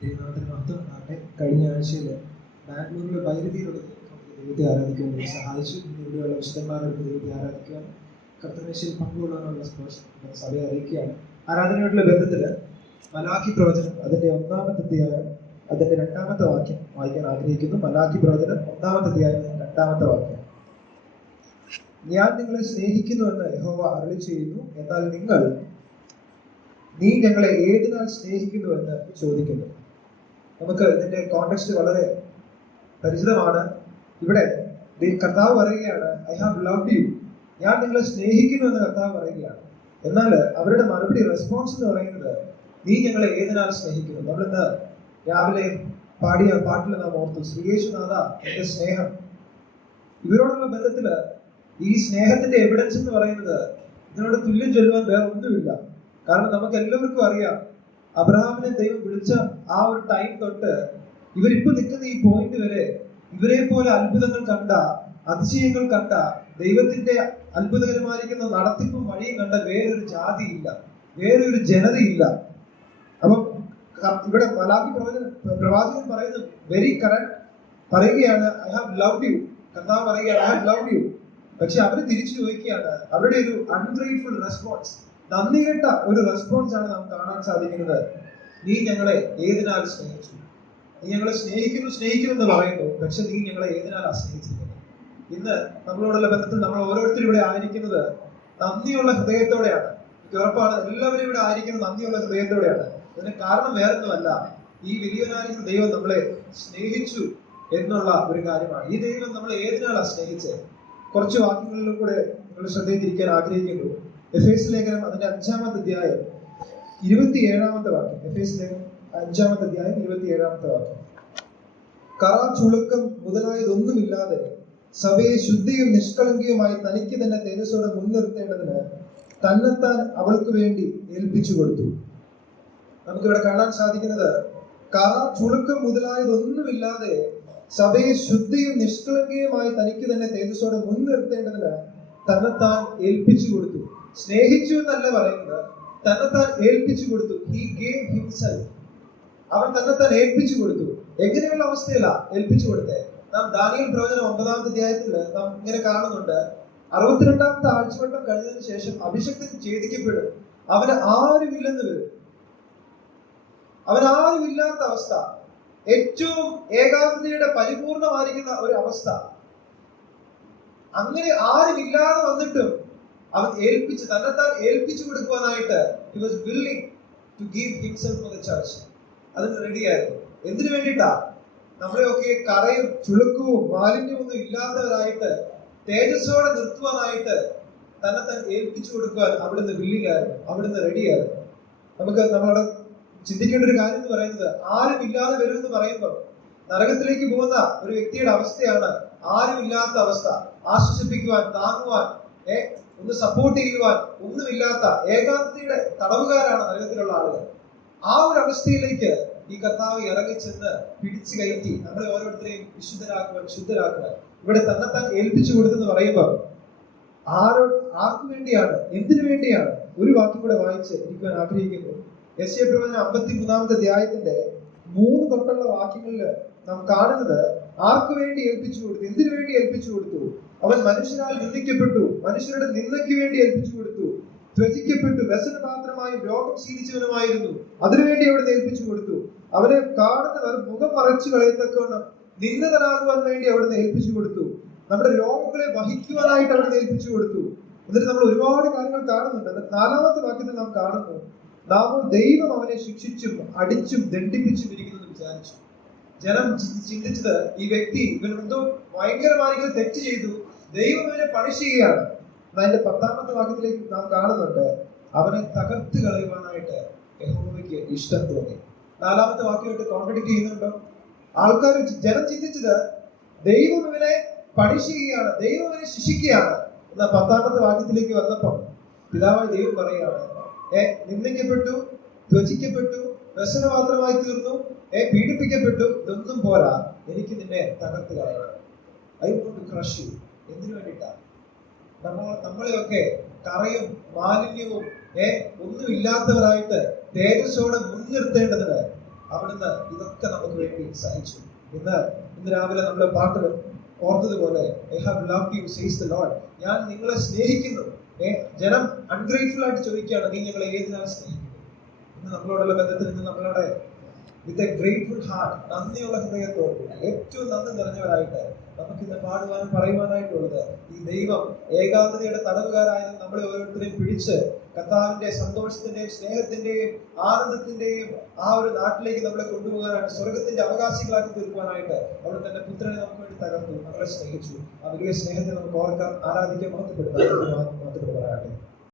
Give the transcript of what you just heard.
ദൈവനാമത്തിന് മഹത്വം ഉണ്ടാകട്ടെ. കഴിഞ്ഞ ആഴ്ചയിൽ ബാംഗ്ലൂരിലെ വൈദ്യുതിയിലുള്ളത് ദൈവത്തെ ആരാധിക്കാൻ വേണ്ടി സഹായിച്ചു. ഇവിടെയുള്ള വിശുദ്ധന്മാരുടെ ദൈവത്തെ ആരാധിക്കുവാൻ കർത്തമേശയിൽ പങ്കുകൊള്ളാനുള്ള സഭയെ അറിയിക്കുകയാണ്. ആരാധനയോടുള്ള ബന്ധത്തിൽ മലാഖി പ്രവചനം അതിൻ്റെ 1-ാമത്തെ അധ്യായം അതിൻ്റെ 2-ാമത്തെ വാക്യം വായിക്കാൻ ആഗ്രഹിക്കുന്നു. മലാഖി പ്രവചനം 1-ാമത്തെ അധ്യായം 2-ാമത്തെ വാക്യം. ഞാൻ നിങ്ങളെ സ്നേഹിക്കുന്നുവെന്ന് യഹോവ അരുളി ചെയ്യുന്നു, എന്നാൽ നീ ഞങ്ങളെ ഏതിനാൽ സ്നേഹിക്കുന്നുവെന്ന് ചോദിക്കുന്നു. നമുക്ക് ഇതിന്റെ കോണ്ടെക്സ്റ്റ് വളരെ പരിചിതമാണ്. ഇവിടെ കർത്താവ് പറയുകയാണ്, ഐ ഹാവ് ലവ്ഡ് യു, ഞാൻ നിങ്ങളെ സ്നേഹിക്കുന്നു എന്ന് കർത്താവ് പറയുകയാണ്. എന്നാൽ അവരുടെ മറുപടി റെസ്പോൺസ് എന്ന് പറയുന്നത്, നീ ഞങ്ങളെ ഏതിനാൽ സ്നേഹിക്കുന്നു. നമ്മളിന്ന് രാവിലെ പാടിയ പാട്ടിൽ നാം ഓർത്തു, ശ്രീയേശുനാഥ എന്റെ സ്നേഹം. ഇവരോടുള്ള ബന്ധത്തില് ഈ സ്നേഹത്തിന്റെ എവിഡൻസ് എന്ന് പറയുന്നത് ഇതിനോട് തുല്യം ചൊല്ലുവാൻ വേറെ ഒന്നുമില്ല. കാരണം നമുക്ക് എല്ലാവർക്കും അറിയാം, അബ്രഹാമിനെ ദൈവം വിളിച്ച ആ ഒരു ടൈം തൊട്ട് ഇവരിപ്പോ നിൽക്കുന്ന ഈ പോയിന്റ് വരെ ഇവരെ പോലെ അത്ഭുതങ്ങൾ കണ്ട, അതിശയങ്ങൾ കണ്ട, ദൈവത്തിന്റെ അത്ഭുതകരമായിരിക്കുന്ന നടത്തിപ്പും വഴിയും കണ്ട വേറൊരു ജാതിയില്ല, വേറൊരു ജനതയില്ല. അപ്പം ഇവിടെ മലാഖി പ്രവാചകൻ പറയുന്നത് വെരി കറക്റ്റ് പറയുകയാണ്, ഐ ഹാവ് ലവ്ഡ് യു. കർത്താവ് പറയുകയാണ്, ഐ ഹാവ് ലവ്ഡ് യു. പക്ഷെ അവര് തിരിച്ചു ചോദിക്കുകയാണ്, അവരുടെ ഒരു അൺഗ്രേറ്റ്ഫുൾ റെസ്പോൺസ്, നന്ദി കെട്ട ഒരു റെസ്പോൺസ് ആണ് നാം കാണാൻ സാധിക്കുന്നത്. നീ ഞങ്ങളെ ഏതിനാൽ സ്നേഹിച്ചു. നീ ഞങ്ങളെ സ്നേഹിക്കുന്നു എന്ന് പറയുന്നു, പക്ഷെ നീ ഞങ്ങളെ ഏതിനാലാണ് സ്നേഹിച്ചിരിക്കുന്നത്. ഇന്ന് നമ്മളോടുള്ള ബന്ധത്തിൽ നമ്മൾ ഓരോരുത്തരും ഇവിടെ ആയിരിക്കുന്നത് നന്ദിയുള്ള ഹൃദയത്തോടെയാണ്. എനിക്ക് ഉറപ്പാണ് എല്ലാവരും ഇവിടെ ആയിരിക്കുന്നത് നന്ദിയുള്ള ഹൃദയത്തോടെയാണ്. അതിന് കാരണം വേറൊന്നുമല്ല, ഈ വലിയവനായിരിക്കുന്ന ദൈവം നമ്മളെ സ്നേഹിച്ചു എന്നുള്ള ഒരു കാര്യമാണ്. ഈ ദൈവം നമ്മളെ ഏതിനാലാണ് സ്നേഹിച്ചത്? കുറച്ച് വാക്യങ്ങളിലും കൂടെ നിങ്ങൾ ശ്രദ്ധയിലിരിക്കാൻ ആഗ്രഹിക്കുന്നു. എഫേസ്യ ലേഖനം അതിന്റെ 5-ാമത്തെ അധ്യായം 27-ാമത്തെ വാക്യം. എഫേസ്യ ലേഖനം 5-ാമത്തെ അധ്യായം 27-ാമത്തെ വാക്യം. കറ ചുളുക്കം മുതലായതൊന്നുമില്ലാതെ സഭയെ ശുദ്ധിയും നിഷ്കളങ്കയുമായി തനിക്ക് തന്നെ തേജസ്സോടെ മുൻനിർത്തേണ്ടതിന് തന്നെത്താൻ അവൾക്ക് വേണ്ടി ഏൽപ്പിച്ചു കൊടുത്തു. നമുക്കിവിടെ കാണാൻ സാധിക്കുന്നത്, കറ ചുളുക്കം മുതലായതൊന്നുമില്ലാതെ സഭയെ ശുദ്ധിയും നിഷ്കളങ്കയുമായി തനിക്ക് തന്നെ തേജസ്സോടെ മുൻനിർത്തേണ്ടതിന് തന്നെത്താൻ ഏൽപ്പിച്ചു കൊടുത്തു. സ്നേഹിച്ചു എന്നല്ല പറയുന്നത്, തന്നെത്താൻ ഏൽപ്പിച്ചു കൊടുത്തു. He gave himself. അവൻ തന്നെത്താൻ ഏൽപ്പിച്ചു കൊടുത്തു. എങ്ങനെയുള്ള അവസ്ഥയിലാ ഏൽപ്പിച്ചു കൊടുത്തേ? നാം ദാനിയേൽ പ്രവചനം 9-ാമത്തെ അധ്യായത്തിൽ നാം ഇങ്ങനെ കാണുന്നുണ്ട്, 62-ാമത്തെ ആഴ്ചവട്ടം കഴിഞ്ഞതിന് ശേഷം അഭിഷക്തൻ ഛേദിക്കപ്പെടും, അവന് ആരുമില്ലെന്ന് വരും. അവനാരുമില്ലാത്ത അവസ്ഥ, ഏറ്റവും ഏകാഗ്രതയുടെ പരിപൂർണമായിരിക്കുന്ന ഒരു അവസ്ഥ. അങ്ങനെ ആരുമില്ലാതെ വന്നിട്ടും അവൻ തന്നെത്താൻ ഏൽപ്പിച്ചു കൊടുക്കുവാനായിട്ട് he was willing to give himself for the church. അതിന് റെഡിയായിരുന്നു. എന്തിനു വേണ്ടിയിട്ടാ? നമ്മളെയൊക്കെ കറയും ചുളുക്കവും മാലിന്യവും ഒന്നും ഇല്ലാത്തവരായിട്ട് തേജസ്സോടെ നിർത്തുവാനായിട്ട് തന്നെത്താൻ ഏൽപ്പിച്ചു കൊടുക്കുവാൻ അവിടുന്ന് വില്ലിംഗ് ആയിരുന്നു, അവിടുന്ന് റെഡിയായിരുന്നു. നമ്മളവിടെ ചിന്തിക്കേണ്ട ഒരു കാര്യം എന്ന് പറയുന്നത്, ആരും ഇല്ലാതെ വരുമെന്ന് പറയുമ്പോൾ നരകത്തിലേക്ക് പോകുന്ന ഒരു വ്യക്തിയുടെ അവസ്ഥയാണ് ആരുമില്ലാത്ത അവസ്ഥ. ആശ്വസിപ്പിക്കുവാൻ, താങ്ങുവാൻ, ഒന്ന് സപ്പോർട്ട് ചെയ്യുവാൻ ഒന്നുമില്ലാത്ത ഏകാന്തതയുടെ തടവുകാരാണ് നരകത്തിലുള്ള ആളുകൾ. ആ ഒരു അവസ്ഥയിലേക്ക് ഈ കർത്താവ് ഇറങ്ങിച്ചെന്ന് പിടിച്ചു കയറ്റി നമ്മളെ ഓരോരുത്തരെയും വിശുദ്ധരാക്കുവാൻ, ശുദ്ധരാക്കുവാൻ ഇവിടെ തന്നെത്താൻ ഏൽപ്പിച്ചു കൊടുത്തെന്ന് പറയുമ്പോൾ ആർക്കു വേണ്ടിയാണ്, എന്തിനു വേണ്ടിയാണ്? ഒരു വാക്യം കൂടെ വായിച്ച് ഇരിക്കുവാൻ ആഗ്രഹിക്കുന്നു. യെശയ്യാ പ്രവചനം 53-ാമത്തെ അധ്യായത്തിന്റെ 3 തൊട്ടുള്ള വാക്യങ്ങളിൽ നാം കാണുന്നത് ആർക്കു വേണ്ടി ഏൽപ്പിച്ചു കൊടുത്തു, എന്തിനു വേണ്ടി ഏൽപ്പിച്ചു കൊടുത്തു? അവൻ മനുഷ്യരാൽ നിന്ദിക്കപ്പെട്ടു, മനുഷ്യരുടെ നിന്ദയ്ക്ക് വേണ്ടി ഏൽപ്പിച്ചു കൊടുത്തു. ത്യജിക്കപ്പെട്ടു, വ്യസനപാത്രമായും രോഗം ശീലിച്ചവനുമായിരുന്നു, അതിനുവേണ്ടി അവിടെ ഏൽപ്പിച്ചു കൊടുത്തു. അവനെ കാണുന്നവർ മുഖം മറച്ചു കളയത്തക്കവണ്ണം നിന്ദനാകുവാൻ വേണ്ടി അവിടുന്ന് ഏൽപ്പിച്ചു കൊടുത്തു. നമ്മുടെ രോഗങ്ങളെ വഹിക്കുവാനായിട്ട് അവിടുന്ന് ഏൽപ്പിച്ചു കൊടുത്തു. എന്നിട്ട് നമ്മൾ ഒരുപാട് കാര്യങ്ങൾ കാണുന്നുണ്ട്. 4-ാമത്തെ വാക്യത്തിൽ നാം കാണുന്നു, നാം ദൈവം അവനെ ശിക്ഷിച്ചും അടിച്ചും ദണ്ഡിപ്പിച്ചും ഇരിക്കുന്നു എന്ന് വിചാരിച്ചു. ജനം ചിന്തിച്ചത്, ഈ വ്യക്തി ഇവൻ എന്തോ ഭയങ്കരമായിരിക്കും തെറ്റ് ചെയ്തു, ദൈവം അവനെ പണിഷ് ചെയ്യുകയാണ്. അതിന്റെ 10-ാമത്തെ വാക്യത്തിലേക്ക് നാം കാണുന്നുണ്ട്, അവനെ തകർത്ത് കളയുവാനായിട്ട് യഹോവയ്ക്ക് ഇഷ്ടം തോന്നി. 4-ാമത്തെ വാക്യമായിട്ട് കോൺട്രഡിക്ട് ചെയ്യുന്നുണ്ടോ? ജനം ചിന്തിച്ചത് ദൈവം ഇവനെ പണിഷ് ചെയ്യുകയാണ്, ദൈവം അവനെ ശിക്ഷിക്കുകയാണ്. എന്നാൽ 10-ാമത്തെ വാക്യത്തിലേക്ക് വന്നപ്പോൾ പിതാവായ ദൈവം പറയുകയാണ്, നിന്ദിക്കപ്പെട്ടു, ത്യജിക്കപ്പെട്ടു, വ്യസനപാത്രമായി തീർന്നു, പീഡിപ്പിക്കപ്പെട്ടു, ഇതൊന്നും പോരാ, എനിക്ക് നിന്നെ തകർത്ത് കളയണം. I want to crush you. എന്തിനു വേണ്ടിയിട്ടാ? നമ്മളെയൊക്കെ കറയും മാലിന്യവും ഒന്നുമില്ലാത്തവരായിട്ട് തേജസ്സോടെ മുൻനിർത്തേണ്ടതിന് അവിടുന്ന് ഇതൊക്കെ നമുക്ക് വേണ്ടി സഹിച്ചു. ഇന്ന് രാവിലെ നമ്മൾ പാട്ട് ഓർത്തതുപോലെ I have loved you says the Lord, ഞാൻ നിങ്ങളെ സ്നേഹിക്കുന്നു. ജനം അൺഗ്രേറ്റ്ഫുൾ ആയിട്ട് ചോദിക്കുകയാണ്, നീ ഞങ്ങളെ ഏതിനാണ് സ്നേഹിക്കുന്നത്? ഇന്ന് നമ്മളോടുള്ള ബന്ധത്തിൽ നിന്ന് നമ്മളുടെ വിത്ത് എ ഗ്രേറ്റ്ഫുൾ ഹാർട്ട്, നന്ദിയുള്ള ഹൃദയത്തോട് ഏറ്റവും നന്ദി നിറഞ്ഞവരായിട്ട് നമുക്കിന്ന് പാടുവാനും പറയുവാനായിട്ടുള്ളത്, ഈ ദൈവം ഏകാന്തതയുടെ തടവുകാരായ നമ്മളെ ഓരോരുത്തരെയും പിടിച്ച് കർത്താവിന്റെ സന്തോഷത്തിന്റെയും സ്നേഹത്തിന്റെയും ആനന്ദത്തിന്റെയും ആ ഒരു നാട്ടിലേക്ക് നമ്മളെ കൊണ്ടുപോകാനായിട്ട്, സ്വർഗത്തിന്റെ അവകാശികളാക്കി തീർക്കുവാനായിട്ട് അവിടെ തന്നെ പുത്രനെ നമുക്ക് വേണ്ടി തകർത്തു, നമ്മളെ സ്നേഹിച്ചു. ആ വലിയ സ്നേഹത്തെ നമുക്ക് ഓർക്കാം, ആരാധിക്കാൻ, മഹത്വപ്പെടുത്താൻ.